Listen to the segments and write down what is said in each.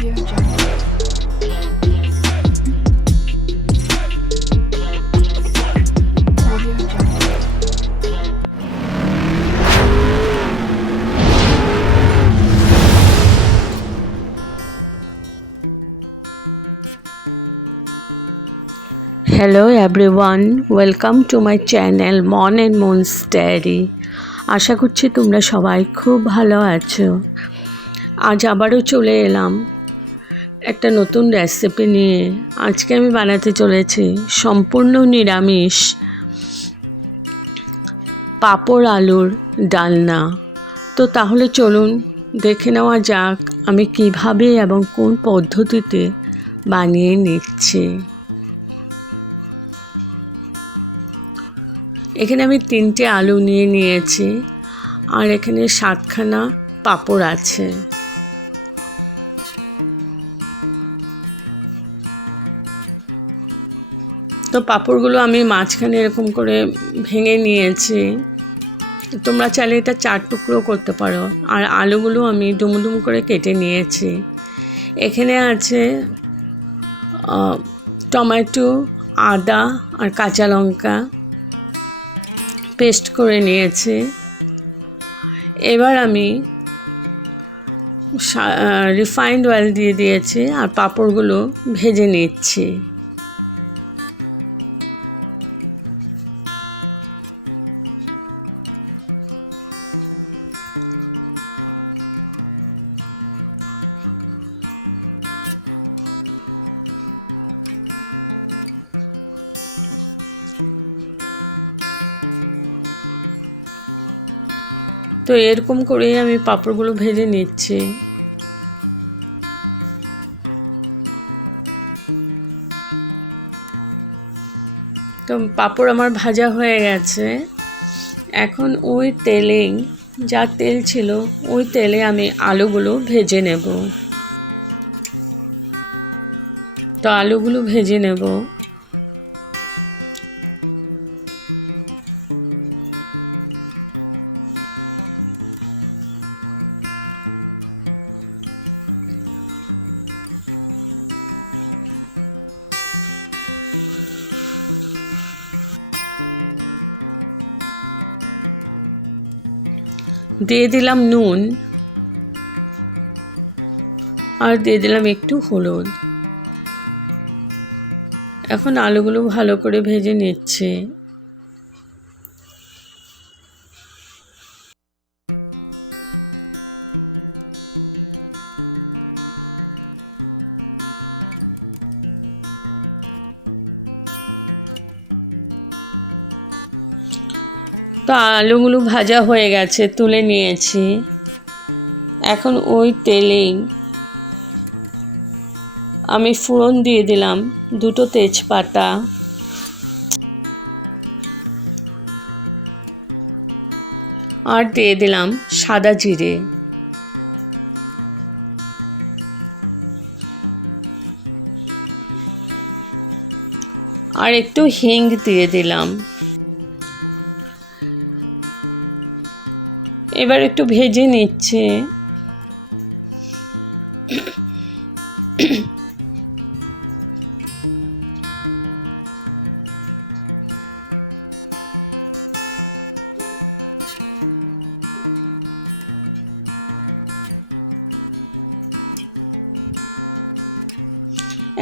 Hello everyone welcome to my channel Mon and moon's diary আশা করছি তোমরা সবাই খুব ভালো আছো। আজ আবারও চলে এলাম একটা নতুন রেসিপি নিয়ে আজকে আমি বানাতে চলেছি সম্পূর্ণ নিরামিষ পাঁপড় আলুর ডালনা। তো তাহলে চলুন দেখে নেওয়া যাক আমি কীভাবে এবং কোন পদ্ধতিতে বানিয়ে নিচ্ছি। এখানে আমি তিনটে আলু নিয়ে নিয়েছি আর এখানে সাতখানা পাঁপড় আছে। তো পাঁপড়গুলো আমি মাঝখানে এরকম করে ভেঙে নিয়েছি। তোমরা চাইলে এটা চার টুকরো করতে পারো। আর আলুগুলো আমি ডুমুডুম করে কেটে নিয়েছি। এখানে আছে টমেটো, আদা আর কাঁচা লঙ্কা পেস্ট করে নিয়েছি। এবার আমি রিফাইন্ড অয়েল দিয়ে দিয়েছি আর পাঁপড়গুলো ভেজে নিচ্ছি। তো এরকম করেই আমি পাঁপড়গুলো ভেজে নিচ্ছি। তো পাঁপড় আমার ভাজা হয়ে গেছে। এখন ওই তেলেই, যা তেল ছিল, ওই তেলে আমি আলুগুলো ভেজে নেব। তো আলুগুলো ভেজে নেব। দিয়ে দিলাম নুন আর দিয়ে দিলাম একটু হলুদ। এখন আলুগুলো ভালো করে ভেজে নিচ্ছে। তো আলুগুলো ভাজা হয়ে গেছে, তুলে নিয়েছি। এখন ওই তেলেই আমি ফোড়ন দিয়ে দিলাম দুটো তেজপাতা। আর দিয়ে দিলাম সাদা জিরে। আর একটু হিং দিয়ে দিলাম। এবার একটু ভেজে নিচ্ছে।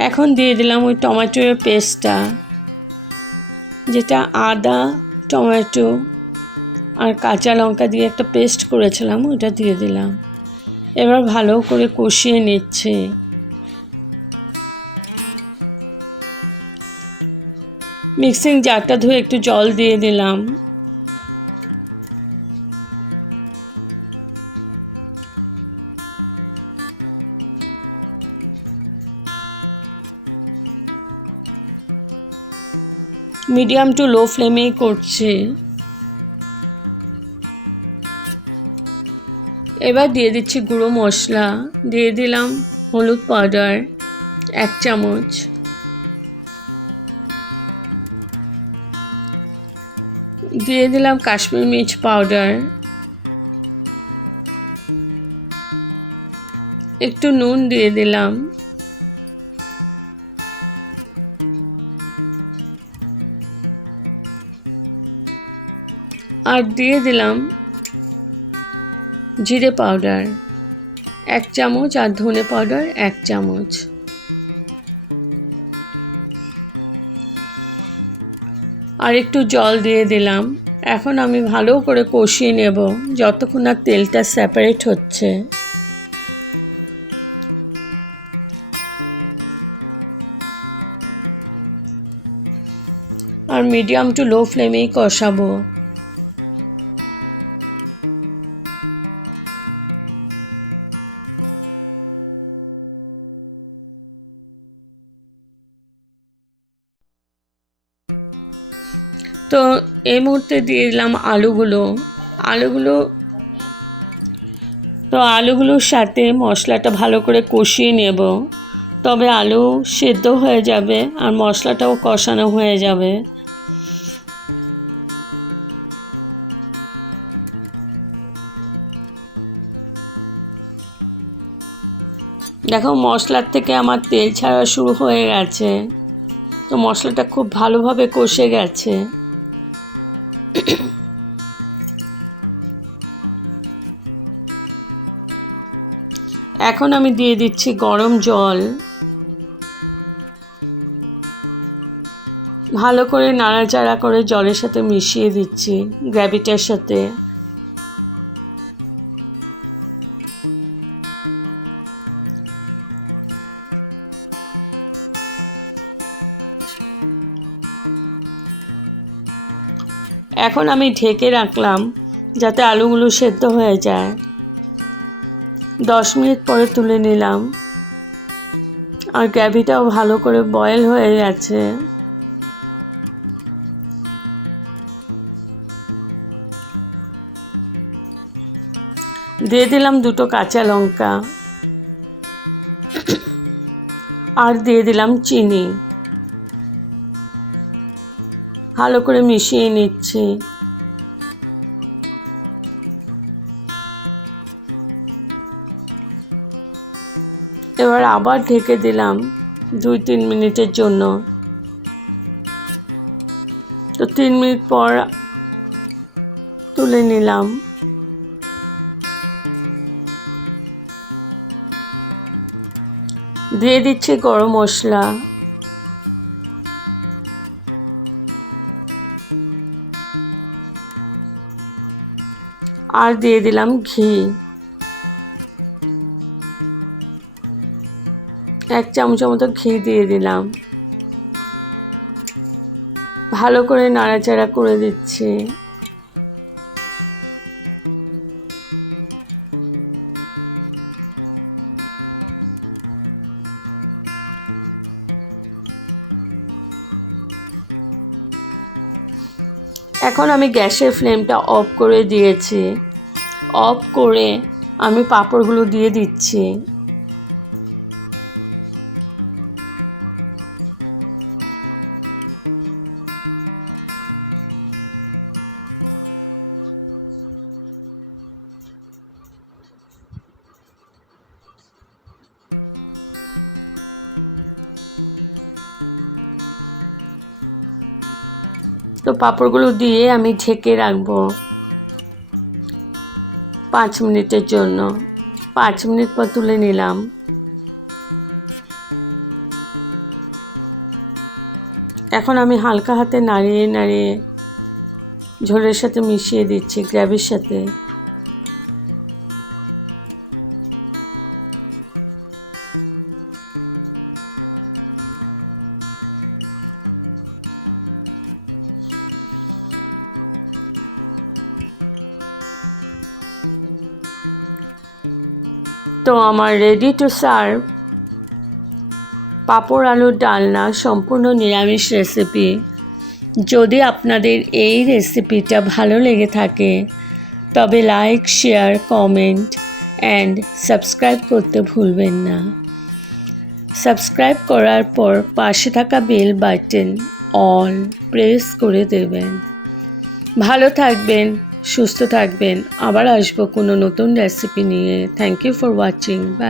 এখন দিয়ে দিলাম ওই টমেটোর পেস্টটা যেটা আদা টমেটো আর কাঁচা লঙ্কা দিয়ে একটা পেস্ট করেছিলাম ওটা দিয়ে দিলাম। এবার ভালো করে কষিয়ে নিচ্ছে। মিক্সিং জারটা ধুয়ে একটু জল দিয়ে দিলাম। মিডিয়াম টু লো ফ্লেমেই করছে। এবার দিয়ে দিচ্ছি গুঁড়ো মশলা, দিয়ে দিলাম হলুদ পাউডার, এক চামচ। দিয়ে দিলাম কাশ্মীর মির্চ পাউডার। একটু নুন দিয়ে দিলাম। আর দিয়ে দিলাম জিরে পাউডার, এক চামচ আর ধনে পাউডার, এক চামচ। আর একটু জল দিয়ে দিলাম। এখন আমি ভালো করে কষিয়ে নেব যতক্ষণ না তেলটা সেপারেট হচ্ছে। আর মিডিয়াম টু লো ফ্লেমেই কষাবো। তো এই মুহূর্তে দিয়ে দিলাম আলুগুলো। আলুগুলো তো আলুগুলোর সাথে মশলাটা ভালো করে কষিয়ে নেব। তবে আলু সেদ্ধ হয়ে যাবে আর মশলাটাও কষানো হয়ে যাবে। দেখো মশলার থেকে আমার তেল ছাড়া শুরু হয়ে গেছে। তো মশলাটা খুব ভালোভাবে কষে গেছে। এখন আমি দিয়ে দিচ্ছি গরম জল। ভালো করে নাড়াচাড়া করে জলের সাথে মিশিয়ে দিচ্ছি, গ্র্যাভিটার সাথে। এখন আমি ঢেকে রাখলাম যাতে আলুগুলো সেদ্ধ হয়ে যায়। দশ মিনিট পরে তুলে নিলাম। আর গ্র্যাভিটাও ভালো করে বয়েল হয়ে গেছে। দিয়ে দিলাম দুটো কাঁচা লঙ্কা। আর দিয়ে দিলাম চিনি। ভালো করে মিশিয়ে নিচ্ছি। এবার আবার ঢেকে দিলাম দুই তিন মিনিটের জন্য। তো তিন মিনিট পর তুলে নিলাম। দিয়ে দিচ্ছি গরম মশলা। আর দিয়ে দিলাম ঘি। এক চামচের মতো ঘি দিয়ে দিলাম। ভালো করে নাড়াচাড়া করে দিচ্ছি। এখন আমি গ্যাসের ফ্লেমটা অফ করে দিয়েছি। অফ করে আমি পাঁপড়গুলো দিয়ে দিচ্ছি। তো পাঁপড়গুলো দিয়ে আমি ঢেকে রাখব পাঁচ মিনিটের জন্য। পাঁচ মিনিট পর তুলে নিলাম। এখন আমি হালকা হাতে নাড়িয়ে নাড়িয়ে ঝোলের সাথে মিশিয়ে দিচ্ছি, গ্র্যাভির সাথে। তো আমার রেডি টু সার্ভ পাঁপড় আলুর ডালনা সম্পূর্ণ নিরামিষ রেসিপি যদি আপনাদের এই রেসিপিটা ভালো লেগে থাকে, তবে like share comment and subscribe করতে ভুলবেন না। সাবস্ক্রাইব করার পর পাশে থাকা বেল বাটন অল প্রেস করে দেবেন। ভালো থাকবেন। সুস্থ থাকবেন। আবার আসব কোনো নতুন রেসিপি নিয়ে। Thank you for watching bye